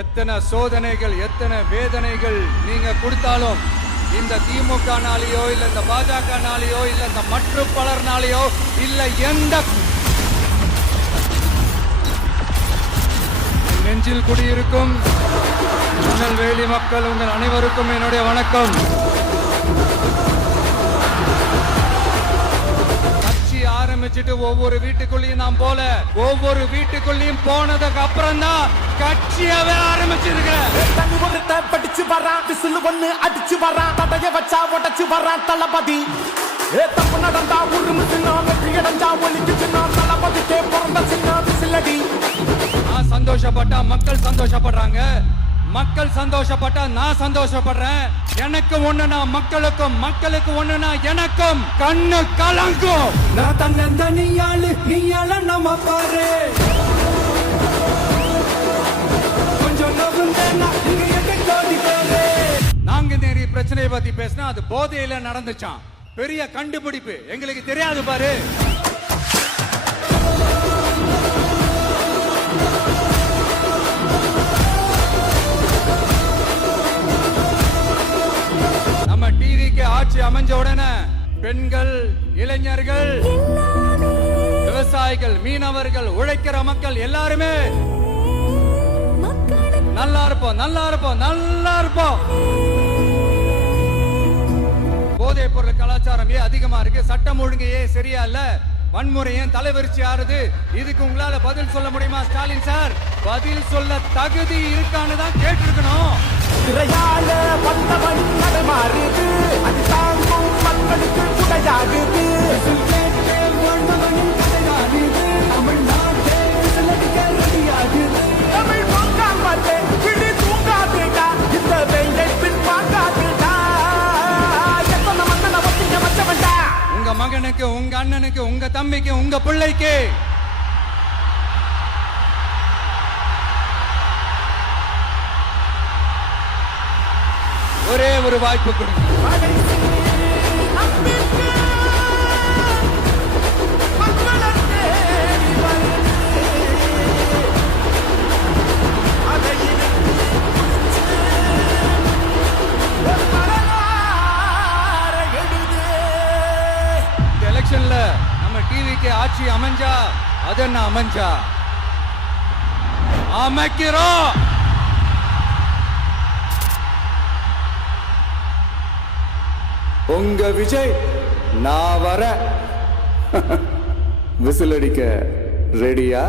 எத்தனை சோதனைகள் எத்தனை வேதனைகள் நீங்க கொடுத்தாலும் இந்த திமுகனாலேயோ இல்ல இந்த பாஜகனாலேயோ இல்ல இந்த மற்ற பலர்னாலேயோ இல்ல எந்த நெஞ்சில் குடியிருக்கும் திருநெல்வேலி மக்கள் உங்கள் அனைவருக்கும் என்னுடைய வணக்கம். ஆரம்பிச்சுட்டு ஒவ்வொரு வீட்டுக்குள்ளேயும் நாம் போல ஒவ்வொரு வீட்டுக்குள்ளேயும் போனதுக்கு அப்புறம் தான் கட்சியவே ஆரம்பிச்சிருக்கிறேன். படிச்சு வரான் விசில் ஒண்ணு அடிச்சு வரான் தடைய வச்சா உடச்சு வரான் தளபதி. தப்பு நடந்தா உருமு சின்ன வெற்றி அடைஞ்சா ஒலிக்கு சின்ன தளபதிக்கே பிறந்த சின்ன விசிலடி. நான் சந்தோஷப்பட்டா மக்கள் சந்தோஷப்படுறாங்க, மக்கள் சந்தோஷப்பட்டா நான் சந்தோஷப்படுறேன். எனக்கு ஒண்ணுனா மக்களுக்கும் மக்களுக்கு ஒண்ணுனா எனக்கும் கண்ணு கலங்கும். நான் தன்னந்தனியாளு நீயால நம்ம பாரு கொஞ்சம் நாங்க நிறைய பிரச்சனையை பத்தி பேசினா அது போதையில நடந்துச்சான். பெரிய கண்டுபிடிப்பு எங்களுக்கு தெரியாது பாரு. ஆட்சி அமைஞ்ச உடனே பெண்கள், இளைஞர்கள், விவசாயிகள், மீனவர்கள், உழைக்கிற மக்கள் எல்லாருமே நல்லா இருப்போம் நல்லா இருப்போம் நல்லா இருப்போம். போதைப் பொருள் கலாச்சாரம் ஏன் அதிகமா இருக்கு? சட்டம் ஒழுங்கு ஏன் சரியா இல்ல? வன்முறை ஏன் தலைவரிச்சு ஆறுது? இதுக்கு உங்களால பதில் சொல்ல முடியுமா ஸ்டாலின் சார்? பதில் சொல்ல தகுதி இருக்கான்னு தான் கேட்டிருக்கணும். திரையால வந்தவன் மாறுது அது தாங்கும் மக்களுக்கு குடையாகுது. தமிழ் பொங்காமலே விழி தூங்காதுடா இந்த வெள்ளை பின் பார்க்காதுடா. எத்தனை மன்னனை ஒத்திங்க வச்சவன்டா. உங்க மகனுக்கு, உங்க அண்ணனுக்கு, உங்க தம்பிக்கு, உங்க பிள்ளைக்கு ஒரே ஒரு வாய்ப்பு கொடுங்க. இந்த எலெக்ஷன்ல நம்ம டிவிக்கு ஆட்சி அமைஞ்சா அது என்ன அமைஞ்சா அமைக்கிறோம். உங்க விஜய் நான் வர விசில் அடிக்க ரெடியா?